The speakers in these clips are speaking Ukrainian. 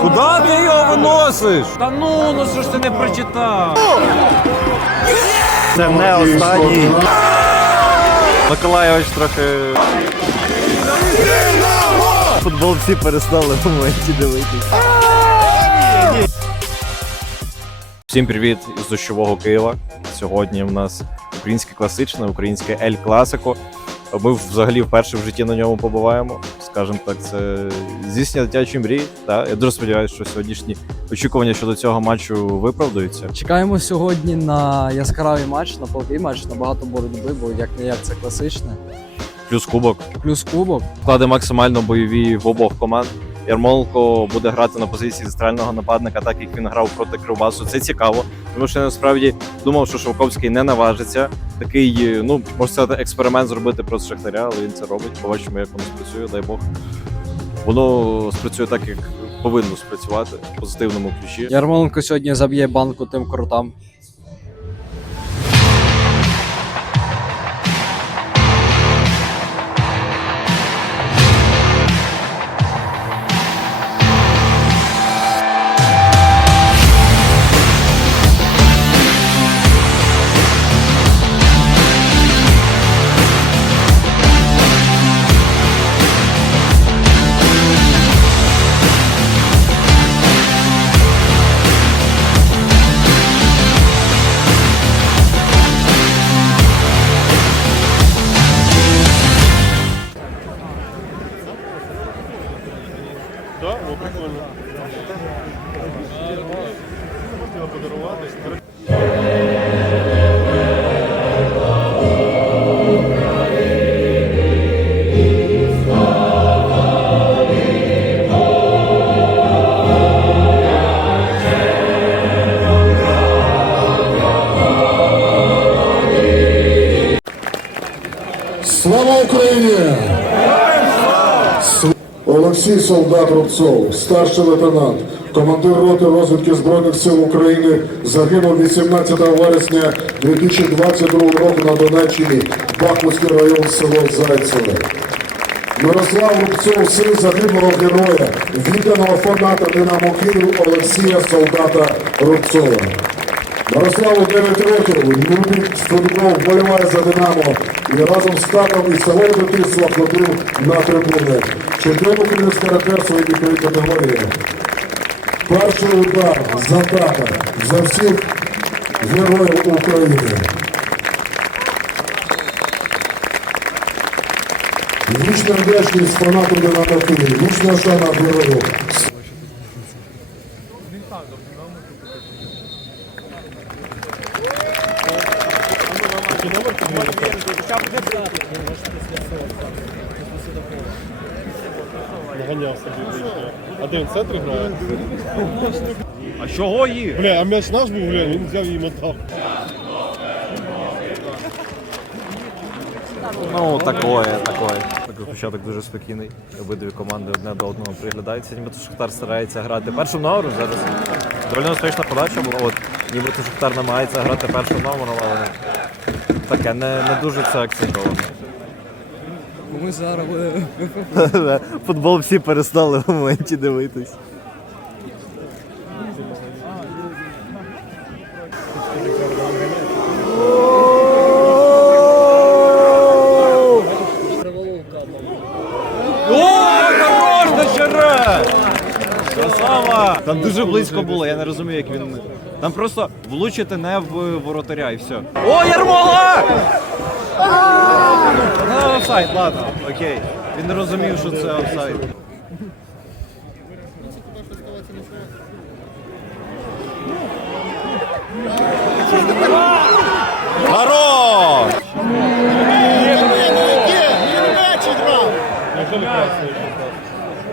Куди ти його виносиш? Та ну, ну що ж ти не прочитав? Це не останній. Миколайович трохи. Футбол всі перестали в моменті дивитися. Всім привіт із дощового Києва. Сьогодні в нас українське класичне, українське Ель Класико. Ми взагалі вперше в житті на ньому побуваємо. Скажімо так, це здійснення дитячої мрії. Та? Я дуже сподіваюся, що сьогоднішні очікування щодо цього матчу виправдаються. Чекаємо сьогодні на яскравий матч, на палкий матч, на багато боротьби, бо як не як це класичне. Плюс кубок. Плюс кубок. Вклади максимально бойові в обох команд. Ярмоленко буде грати на позиції центрального нападника, так як він грав проти Кривбасу. Це цікаво, тому що я насправді думав, що Шовковський не наважиться. Такий, е, ну можна сказати, експеримент зробити проти Шахтаря, але він це робить. Побачимо, як воно спрацює, дай Бог. Воно спрацює так, як повинно спрацювати в позитивному ключі. Ярмоленко сьогодні заб'є банку тим крутам. Слава Україні! Олексій Солдат Рубцов, старший лейтенант, командир роти розвідки Збройних сил України, загинув 18 вересня 2022 року на Донеччині, Бахмутський район, село Зайцеве. Мирослав Рубцов, син загиблого героя, відданого фаната Динамо Київ Олексія Солдата Рубцова. Мирославу 9 років, любить футбол, вболіває за Динамо і разом з татом із самого дитинства ходив на трибуни. Чемпіон України з карате своєї віковій категорії. Перший удар за тата, за всіх героїв України. Вічна вдячність фанату Динамо Київ, вічна шана герою. Наганяв собі ближнього. А де він в центрі грає? А чого їх? Бля, а м'яч наш був, бля, він взяв і їм отдав. Ну, такое, такое. Такий початок дуже спокійний. Обидві команди одне до одного приглядаються. Нібито Шахтар старається грати першим номером. Зараз доволі успішна подача була. От, нібито Шахтар намагається грати першим номером, але таке не, не дуже це акцентовано. Ми зараз Футбол всі перестали в моменті дивитись. Там дуже близько було, я не розумію, як він. Там просто влучити не в воротаря і все. О, Ярмола! Ну, офсайд, ладно, окей. Він не розумів, що це офсайд. Хорош!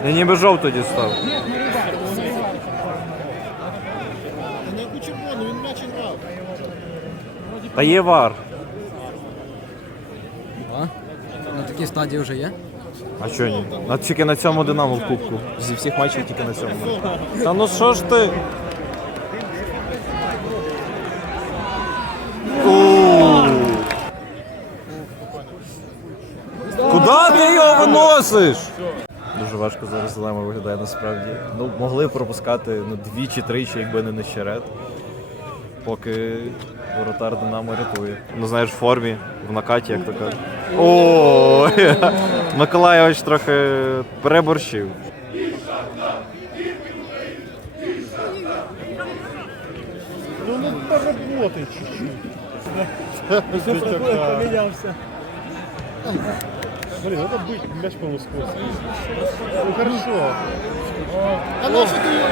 Я ніби жовто дістав. Та є вар. на такій стадії вже є. А чого ні? На, тільки на цьому динамо в кубку. Зі всіх матчів тільки на цьому. Та ну що ж ти? Куди ти його виносиш? Дуже важко зараз дилема виглядає насправді. Ну, могли пропускати ну, дві чи тричі, якби не нещерет. Поки воротар Динамо рятує. Ну, знаєш, в формі, в накаті, як то кажуть. О, Миколайович трохи переборщив. Ну, ну, поработай чуть-чуть. Все поменялся. Блин, надо быть мяч полускоростный. Ну хорошо. А ну что ты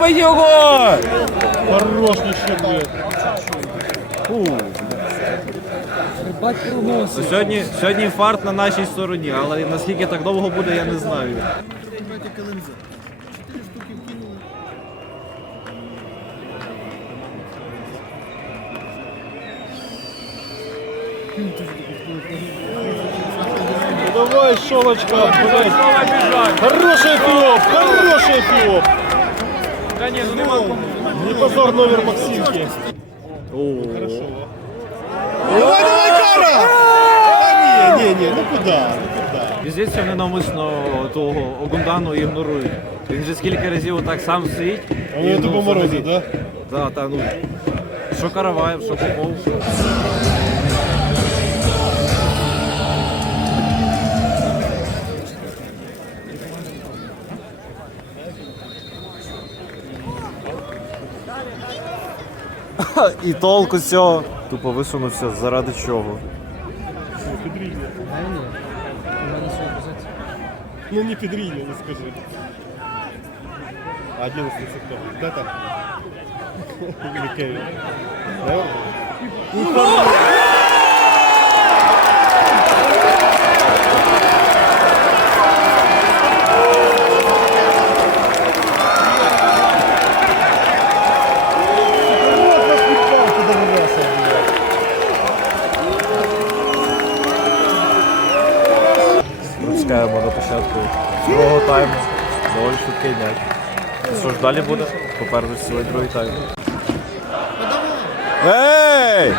Вибий його! Хорош еще, блядь. Сьогодні, сьогодні інфаркт на нашій стороні, але наскільки так довго буде, я не знаю. Ну, Давай, Шолочка, блядь. Хороший флоп, хороший флоп. Та ні, ну нема кому. Не позор номер Максимки. Хорошо. Давай, давай, Кара! Да не, не, не, ну куда? Ну куда? І здається, вони навмисно того Огундану ігнорують. Він же скільки разів отак сам стоїть. Он это по морозу, да? Да, та, ну. Що Караваєв, що Попов. І толку з цього. Тупо висунувся заради чого. Ну не підрійня, не скажи. 11 кто? Это? Или Кевин? Наверное. Далі буде? Попереду цілий другий тайм. Ей!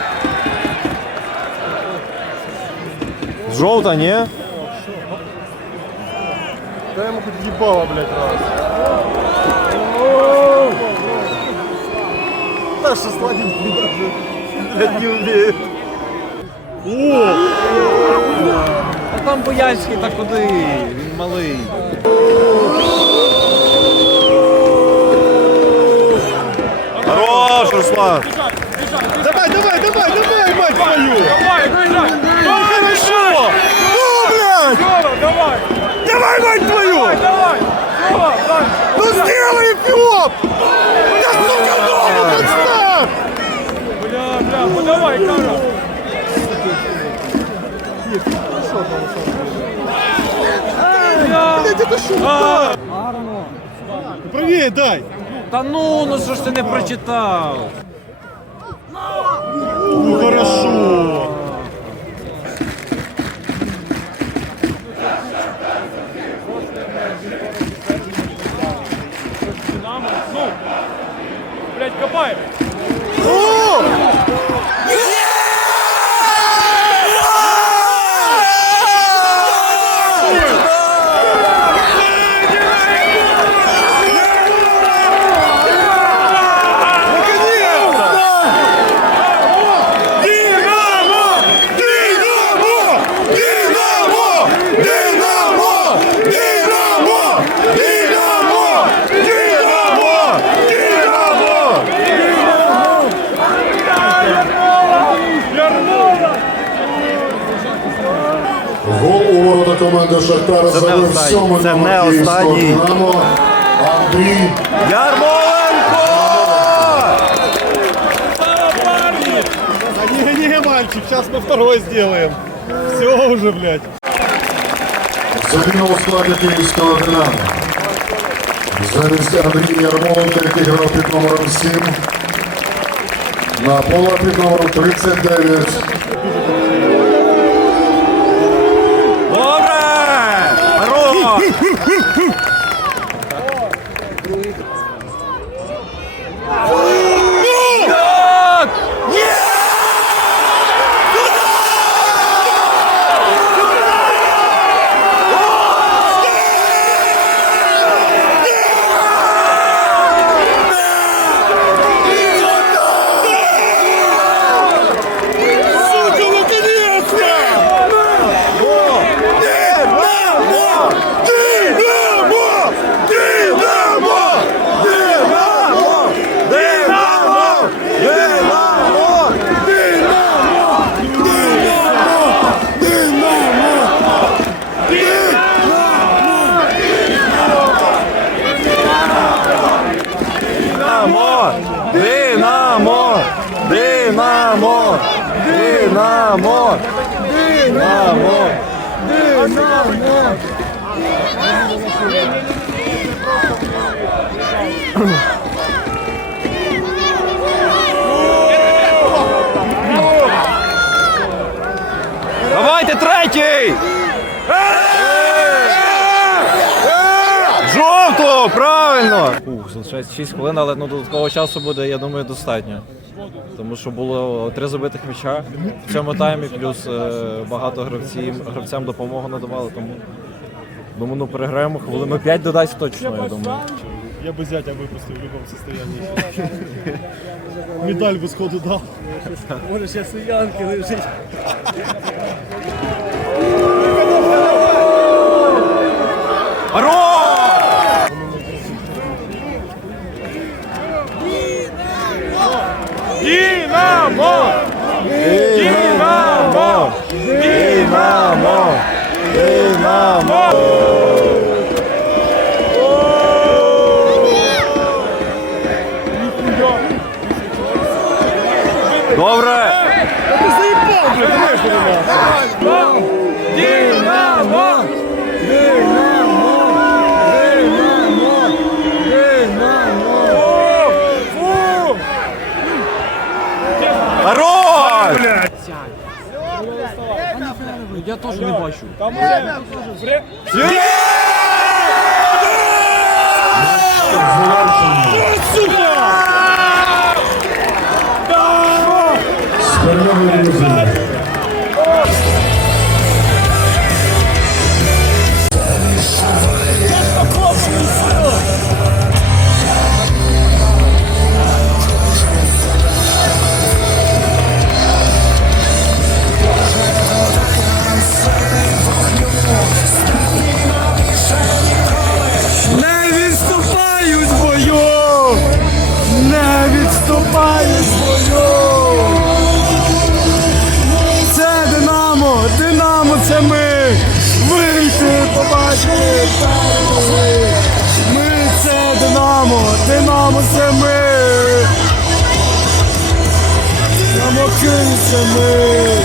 Жовта, ні? Дай ему хоть ебало, блядь, раз. Да что сладенький даже. Блядь, не умеет. А там Боянський та куди? Він малий. Руслан! Давай, давай, давай, давай, мать твою! Давай, виїжджай! Ну хорошо! Ну, блядь! давай! Давай, мать твою! Давай! Давай! Давай! Ну сделай флоп! Да сука, ногу подставь! Бля, бля, ну давай, Кара! Блядь, это что? Гарно. Правее дай! Та ну, ну що ж ти не прочитав? Ну хорошо! Ну! Блять, копаємо! у ворота команди Шахтара Це не забив останній. сьомий Це номер не київського останній. Динамо Андрій Ярмоленко! А не, не, мальчик, сейчас мы второй сделаем. Все уже, блядь. Заміна у складі київського Динамо. Замість Андрія Ярмоленка, який грав під номером 7. На поле під номером 39. Давайте третій! Жовто! Правильно! Залишається 6 хвилин, але ну, додаткового часу буде, я думаю, достатньо. Тому що було три забитих м'яча в цьому таймі, плюс е, багато гравців, гравцям допомогу надавали. Тому думаю, ну переграємо хвилину 5 додасть точно, я думаю. Я бы зятя выпустил в любом состоянии. Медаль бы сходу дал. Може, ще стоянки лежить. Динамо! Динамо! summer.